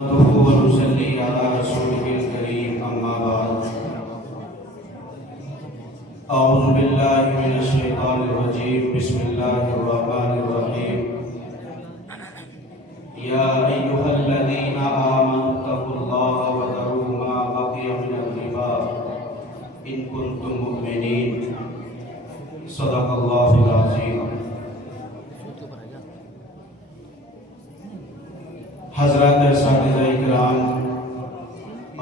ونصلي على رسوله الكريم أما بعد أعوذ بالله من الشيطان الرجيم بسم الله الرحمن الرحيم يا أيها الذين آمنوا اتقوا الله وذروا ما بقي من الربا إن كنتم مؤمنين صدق الله العظيم حضرات اساتذہ اکرام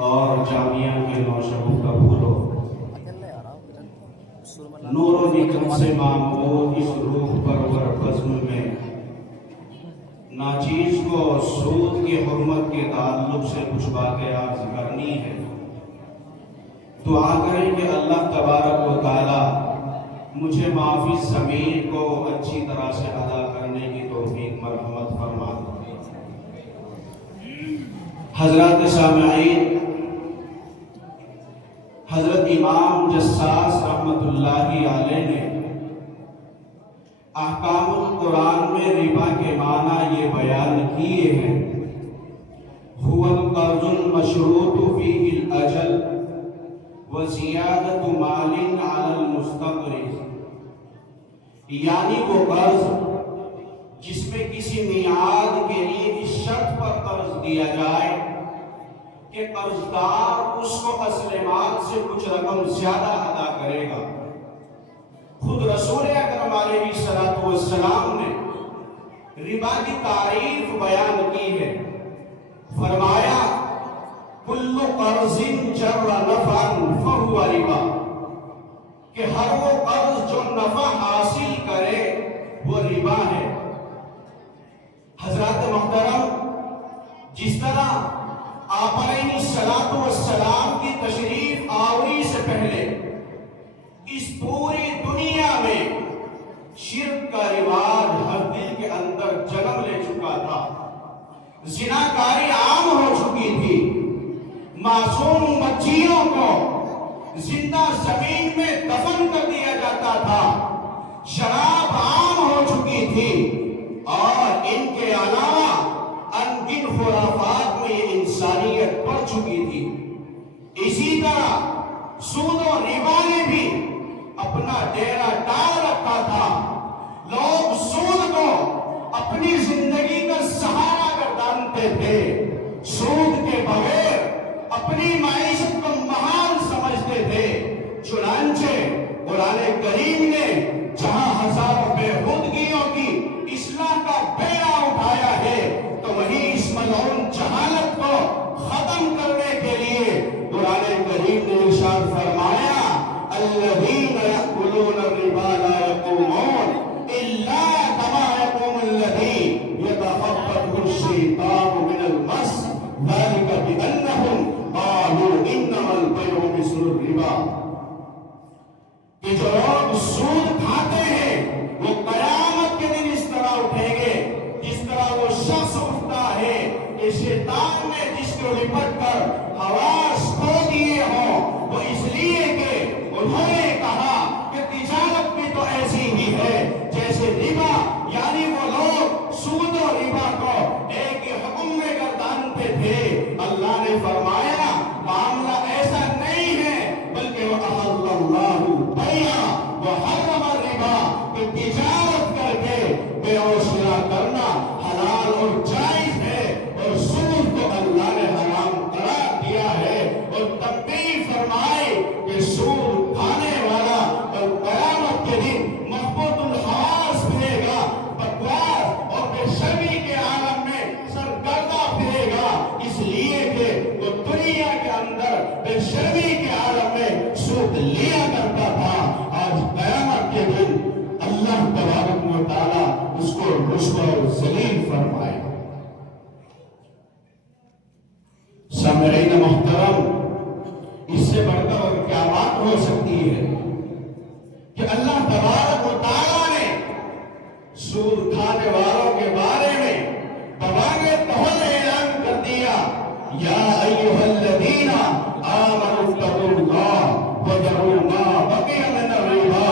اور جامعہ کے نوشہوں کا بھولو نور و نکم سے معمول اس روح پرور بزم میں ناچیز کو سود کی حرمت کے تعلق سے کچھ باتیں عرض کرنی ہے۔ دعا کریں کہ اللہ تبارک و تعالی مجھے معافی ضمیر کو اچھی طرح سے ادا کرنے کی توفیق مرحمت فرما۔ حضرات سامعین، حضرت امام جساس رحمت اللہ علیہ نے احکام القرآن میں ربا کے معنی یہ بیان کیے ہیں، هو القرض المشروط فيه الاجل وزیادت مال علی المستقرض، یعنی وہ قرض جس میں کسی میعاد کے لیے اس شرط پر قرض دیا جائے کہ قرضدار اس کو اصل مال سے کچھ رقم زیادہ ادا کرے گا۔ خود رسول اکرم علیہ السلام نے ربا کی تعریف بیان کی ہے، فرمایا کل قرض جر نفعا فہو ربا، کہ ہر وہ قرض جو نفع حاصل کرے وہ ربا ہے۔ حضرات محترم، جس طرح آپ علیہ السلام کی تشریف آوری سے پہلے اس پوری دنیا میں شرک کا رواج ہر دل کے اندر جنم لے چکا تھا، زناکاری عام ہو چکی تھی، معصوم بچیوں کو زندہ زمین میں دفن کر دیا جاتا تھا، شراب عام ہو چکی تھی، اور ان کے علاوہ انگن خرافات میں یہ انسانیت بڑھ چکی تھی۔ اسی طرح سود و ربا نے بھی اپنا ڈیرا ڈال رکھا تھا، لوگ سود کو اپنی زندگی کا سہارا گردانتے تھے، سود کے بغیر اپنی معیشت کو محال سمجھتے تھے۔ چنانچہ قرآن کریم نے جہاں ہزاروں بےہودگیوں کی اصلاح کا بیڑا اٹھایا ہے تو وہیں اس ملعون جہالت کو ختم کرنے کے لیے قرآن کریم نے ارشاد فرمایا الذین یأکلون الربا لا یقومون الا کما یقوم الذی یتخبطہ الشیطان من المس ذلک بانہم قالوا انما البیع مثل الربا، کہ جو لوگ سود کھاتے ہیں وہ قیامت کے دن اس طرح اٹھیں گے جس طرح وہ شخص اٹھتا ہے کہ شیطان نے جس کو لپٹ کر حواس کھو دیے ہوں، وہ اس لیے کہ انہوں نے کہا کہ تجارت بھی تو ایسی ہی ہے جیسے ربا، یعنی وہ لوگ سود و ربا کو ایک ہی حکم میں گردانتے تھے۔ اللہ نے فرمایا معاملہ ایسا نہیں ہے، بلکہ وہ احل اللہ البیع وحرم الربا، کہ تجارت کر کے بے و شراء کرنا حلال اور جائز ہے، اور سود کو اللہ نے حرام قرار دیا ہے، اور تنبیہ فرمائے کہ سود کھانے والا اور قیامت کے دن محبوط الحواس پھرے گا، بکواس اور بے شرمی کے عالم میں سرگردہ پھرے گا، اس لیے کہ وہ دنیا کے اندر بے شرمی کے عالم میں سود لیا کرتا تھا۔ آج قیامت کے دن اللہ تبارک و تعالی اس کو رسوا و ذلیل فرمائے۔ سامعین محترم، اس سے بڑھ کر اور کیا بات ہو سکتی ہے کہ اللہ تبارک و تعالی نے سود کھانے والوں کے بارے میں بواگے بہت اعلان کر دیا، یا ایھا الذین آمنوا اتقوا اللہ وذروا ما بقی من الربا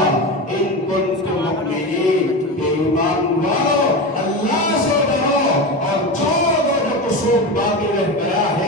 ان کنتم مؤمنین، کہ ایمان والو اللہ سے ڈرو اور چھوڑ دو جو سود باقی رہ گیا ہے